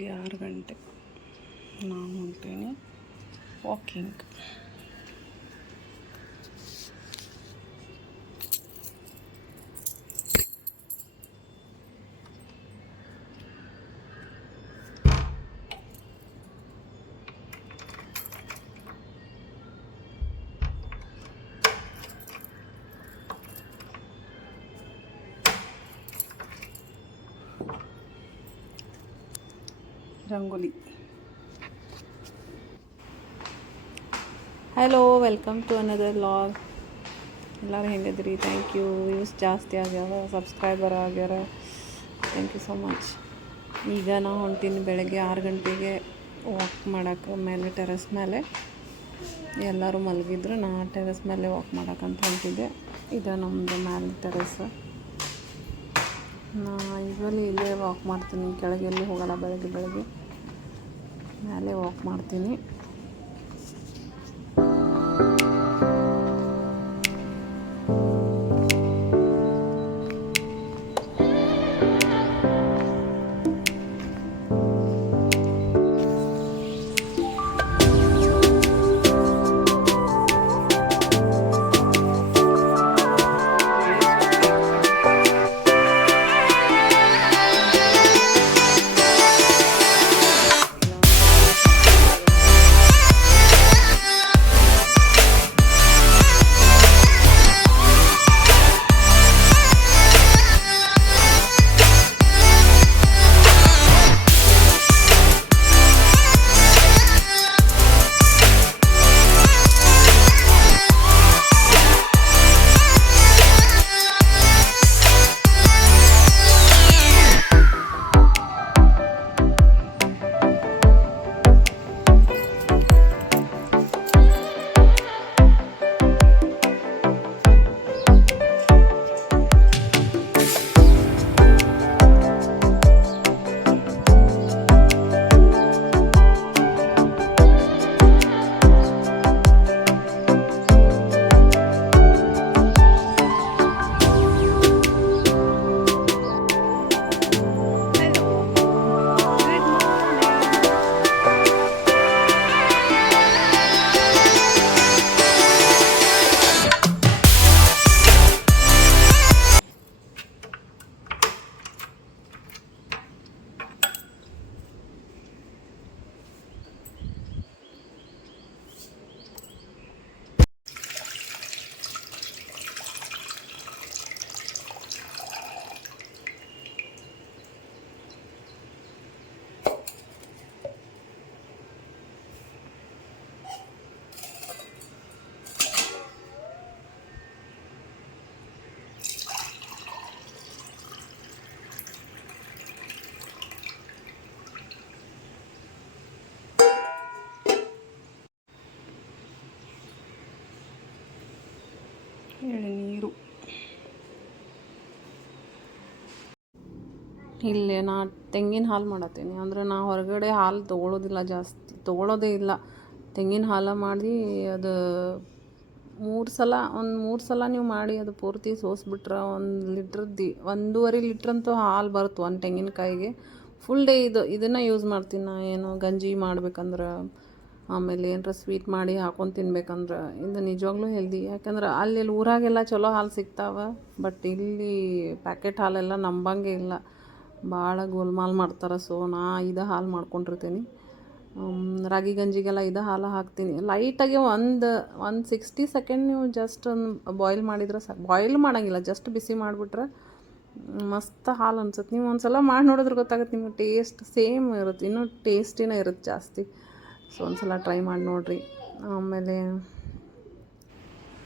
6 ಗಂಟೆ ನಾನು ಹೊಂಟೀನಿ walking. Rangoli. Hello, welcome to another vlog. ಎಲ್ಲರೂ ಹೆಂಗದ್ರಿ? Thank you. ವ್ಯೂಸ್ ಜಾಸ್ತಿ ಆಗ್ಯಾವ, ಸಬ್ಸ್ಕ್ರೈಬರ್ ಆಗ್ಯಾರ. Thank you so much. ಈಗ ನಾವು ಹೊಂಟೀನಿ ಬೆಳಗ್ಗೆ 6 ಗಂಟೆಗೆ ವಾಕ್ ಮಾಡೋಕೆ ಮೇಲೆ ಟೆರೆಸ್ ಮೇಲೆ. ಎಲ್ಲರೂ ಮಲಗಿದ್ರು, ನಾ ಟೆರೆಸ್ ಮೇಲೆ ವಾಕ್ ಮಾಡೋಕ್ಕಂತ ಹೊಂಟಿದ್ದೆ. ಇದು ನಮ್ಮದು ಮೇಲೆ ಟೆರೆಸ್. ನಾ ಯೂಶ್ವಲಿ ಇಲ್ಲೇ ವಾಕ್ ಮಾಡ್ತೀನಿ, ಕೆಳಗೆ ಎಲ್ಲಿ ಹೋಗಲ್ಲ. ಬೆಳಗ್ಗೆ ಮೇಲೆ ವಾಕ್ ಮಾಡ್ತೀನಿ. ಎಳನೀರು. ಇಲ್ಲೇ ನಾ ತೆಂಗಿನ ಹಾಲು ಮಾಡತ್ತೀನಿ. ಅಂದರೆ ನಾ ಹೊರಗಡೆ ಹಾಲು ತೊಗೊಳೋದೇ ಇಲ್ಲ. ತೆಂಗಿನ ಹಾಲು ಮಾಡಿ ಅದು 3 ಸಲ ನೀವು ಮಾಡಿ ಅದು ಪೂರ್ತಿ ಸೋಸ್ಬಿಟ್ರೆ 1.5 ಲೀಟ್ರಂತೂ ಹಾಲು ಬರುತ್ತೆ ಒಂದು ತೆಂಗಿನಕಾಯಿಗೆ. ಫುಲ್ ಡೇ ಇದನ್ನು ಯೂಸ್ ಮಾಡ್ತೀನಿ ನಾ. ಏನು ಗಂಜಿ ಮಾಡ್ಬೇಕಂದ್ರೆ, ಆಮೇಲೆ ಏನರ ಸ್ವೀಟ್ ಮಾಡಿ ಹಾಕೊಂಡು ತಿನ್ಬೇಕಂದ್ರೆ ಇದು ನಿಜವಾಗ್ಲೂ ಹೆಲ್ದಿ. ಯಾಕಂದ್ರೆ ಅಲ್ಲಿ ಊರಾಗೆಲ್ಲ ಚಲೋ ಹಾಲು ಸಿಗ್ತಾವೆ, ಬಟ್ ಇಲ್ಲಿ ಪ್ಯಾಕೆಟ್ ಹಾಲೆಲ್ಲ ನಂಬಂಗೆ ಇಲ್ಲ, ಭಾಳ ಗೋಲ್ಮಾಲ್ ಮಾಡ್ತಾರೆ. ಸೊ ನಾ ಇದು ಹಾಲು ಮಾಡ್ಕೊಂಡಿರ್ತೀನಿ. ರಾಗಿ ಗಂಜಿಗೆಲ್ಲ ಇದು ಹಾಲು ಹಾಕ್ತೀನಿ. ಲೈಟಾಗಿ ಒಂದು 60 ಸೆಕೆಂಡ್ ನೀವು ಜಸ್ಟ್ ಬಾಯ್ಲ್ ಮಾಡಿದ್ರೆ ಸಾಕು. ಬಾಯ್ಲ್ ಮಾಡೋಂಗಿಲ್ಲ, ಜಸ್ಟ್ ಬಿಸಿ ಮಾಡಿಬಿಟ್ರೆ ಮಸ್ತ್ ಹಾಲು ಅನ್ಸುತ್ತೆ. ನೀವು ಒಂದು ಸಲ ಮಾಡಿ ನೋಡಿದ್ರೆ ಗೊತ್ತಾಗುತ್ತೆ ನಿಮ್ಗೆ. ಟೇಸ್ಟ್ ಸೇಮ್ ಇರುತ್ತೆ, ಇನ್ನೂ ಟೇಸ್ಟಿನೇ ಇರುತ್ತೆ ಜಾಸ್ತಿ. ಸೊ ಒಂದು ಸಲ ಟ್ರೈ ಮಾಡಿ ನೋಡಿರಿ. ಆಮೇಲೆ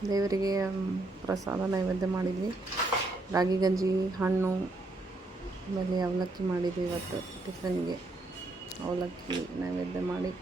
ದೇವರಿಗೆ ಪ್ರಸಾದ ನೈವೇದ್ಯ ಮಾಡಿದ್ವಿ. ರಾಗಿ ಗಂಜಿ, ಹಣ್ಣು, ಆಮೇಲೆ ಅವಲಕ್ಕಿ ಮಾಡಿದ್ವಿ. ಇವತ್ತು ಟಿಫನ್ಗೆ ಅವಲಕ್ಕಿ ನೈವೇದ್ಯ ಮಾಡಿ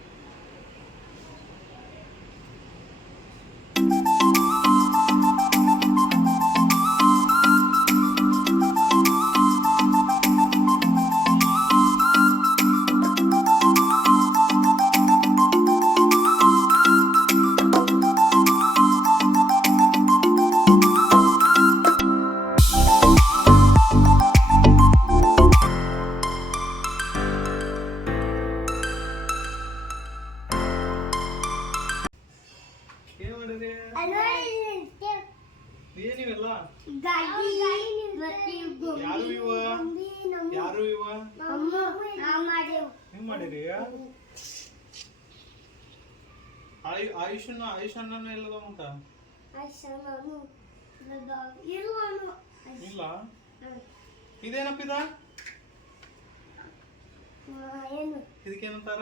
ಮಾಡಿರಿ ಆಯುಷನ್ನ ಎಲ್ಲದ ಅಂತ ಇಲ್ಲ ಇದೇನಪ್ಪ ಇದ ಇದಕ್ಕೇನಂತಾರ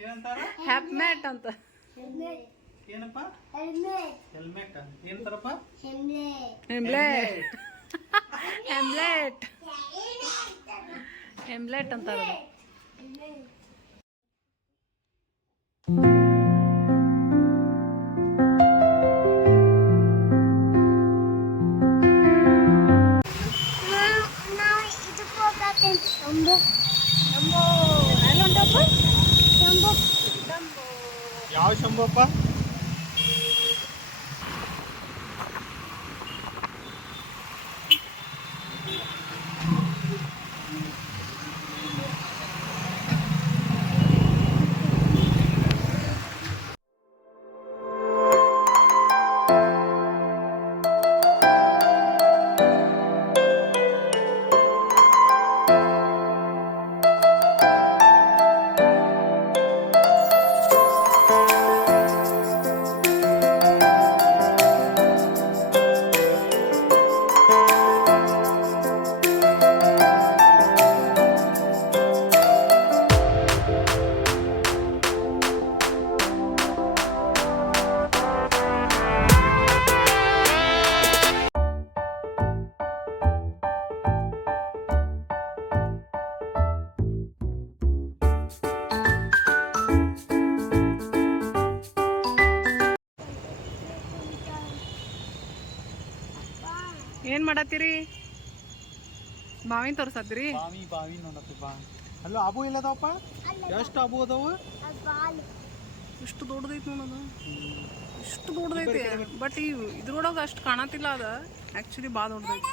ಏನಂತಾರ ಹ್ಯಾಪ್ಮ್ಯಾಟ್ ಅಂತ ಏನಪ್ಪ ಹೆಲ್ಮೆಟ್ ಏನಂತಾರಪ್ಪ ಹೆಮ್ಲೆಟ್ ಹೆಮ್ಲೆಟ್ ಹೆಮ್ಲೆಟ್ ಅಂತಾರ ಯಾವ ಶಂಭಪ್ಪ ಏನ್ ಮಾಡತ್ತೀರಿ ಬಾವಿನ ತೋರ್ಸತ್ತೀರಿ ಬಾವಿ ನೋಡತ್ತಿ ಬಾವಿ ಅಲ್ಲ ಅಬು ಇಲ್ಲದವಪ್ಪ ಎಷ್ಟು ಅಬು ಅದಾವ ಇಷ್ಟು ದೊಡ್ಡದೈತಿ ನೋಡೋದು ಇಷ್ಟು ದೊಡ್ಡದೈತಿ ಬಟ್ ಇದ್ರೊಳಗೆ ಅಷ್ಟು ಕಾಣತಿಲ್ಲ ಅದ ಆಕ್ಚುಲಿ ಭಾಳ ದೊಡ್ಡದೈತಿ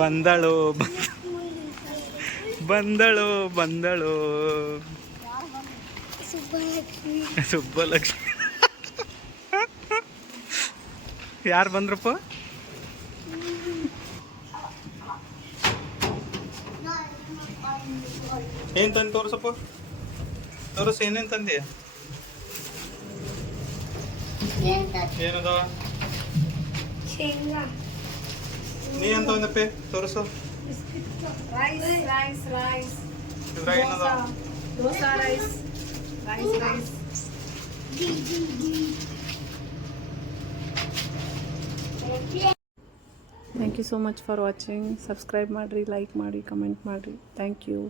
ಬಂದಳು ಬಂದಳು ಬಂದಳು ಸುಬ್ಬಲಕ್ಷ್ಮಿ ಯಾರು ಬಂದ್ರಪ್ಪ ಏನ್ ತಂದು ತೋರ್ಸಪ್ಪ ತೋರ್ಸ ಏನೇನ್ ತಂದೆ ಏನದ ನೀ ಅಂತ ಒಂದಪ್ಪೆ ತೋರಿಸು ರೈಸ್ ರೈಸ್ ರೈಸ್ ಇದ್ರಾಗ ಏನದ dosa rice rice rice thank you so much for watching subscribe ಮಾಡಿರಿ ಲೈಕ್ ಮಾಡಿ ಕಮೆಂಟ್ ಮಾಡಿರಿ ಥ್ಯಾಂಕ್ ಯು